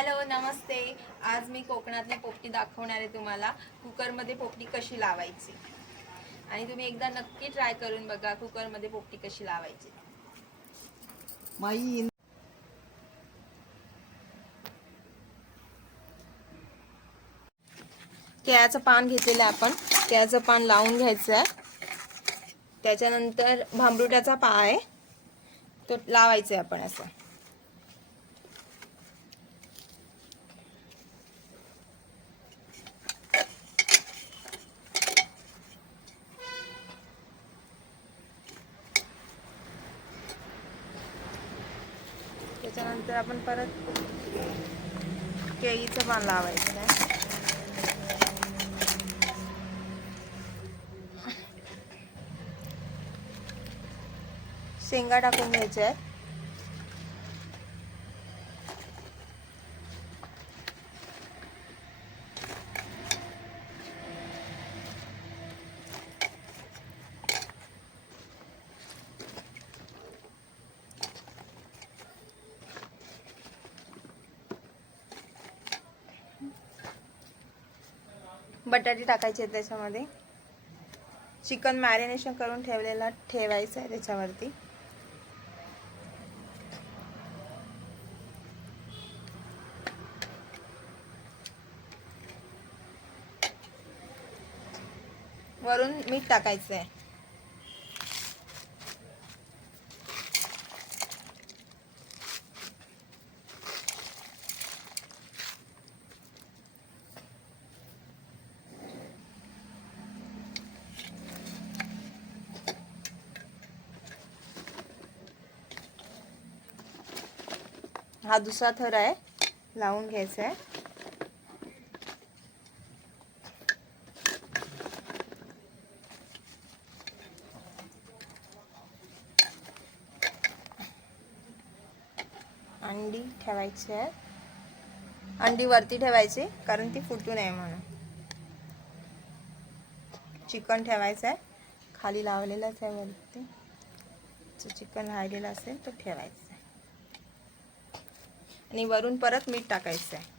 Hello नमस्ते। आज मी कोकणातली पोपटी दाखवणार आहे तुम्हाला। कुकरमध्ये पोपटी कशी लावायची आणि तुम्ही एकदा नक्की ट्राय करून बघा कुकरमध्ये पोपटी कशी लावायची। माई केळ्याचं पान घेतलेलं आपण केळ्याचं पान लावून घ्यायचं आहे। त्याच्यानंतर भांबरुटाचा पाय आहे तो लावायचा आहे आपण असं। त्याच्यानंतर आपण परत केळीचं पान लावायचं आहे। शेंगा टाकून घ्यायच्या आहेत। बटाटे टाकायचे आहेत त्याच्यामध्ये। चिकन मॅरिनेशन करून ठेवलेला ठेवायचं आहे त्याच्यावरती। वरून मीठ टाकायचं आहे। हा दुसरा थर आहे लावून घ्यायचा आहे। अंडी ठेवायची आहे। अंडी वरती ठेवायची कारण ती फुटू नये म्हणून। चिकन ठेवायचं आहे खाली लावलेलंच आहे वरती। जो चिकन राहिलेला असेल तो ठेवायचा आहे आणि वरून परत मीठ टाकायचं आहे।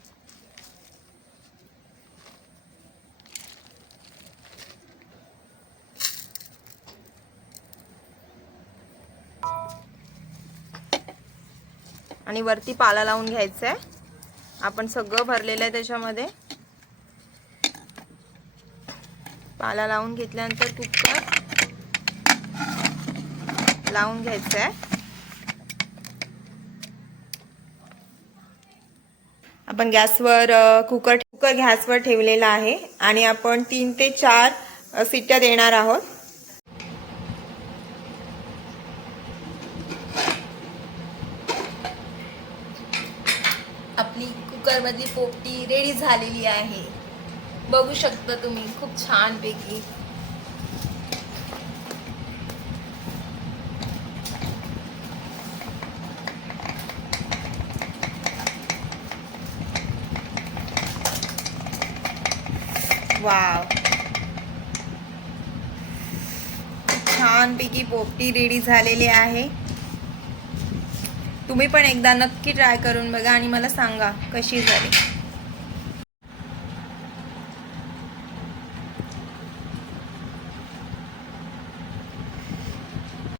आणि वरती पाला लावून घ्यायचा आहे। आपण सगळं भरलेलं आहे त्याच्यामध्ये। पाला लावून घेतल्यानंतर कुकर लावून घ्यायचं आहे। आपण गॅसवर कुकर गॅसवर ठेवलेला आहे आणि आपण 3 ते 4 शिट्ट्या देणार आहोत। आपली कुकरमधली पोपटी रेडी झालेली आहे। बघू शकता तुम्ही खूप छान पैकी। वाव, छान पैकी पोपटी रेडी झालेली आहे। तुम्ही पण एकदा नक्की ट्राय करून बघा आणि मला सांगा कशी झाली।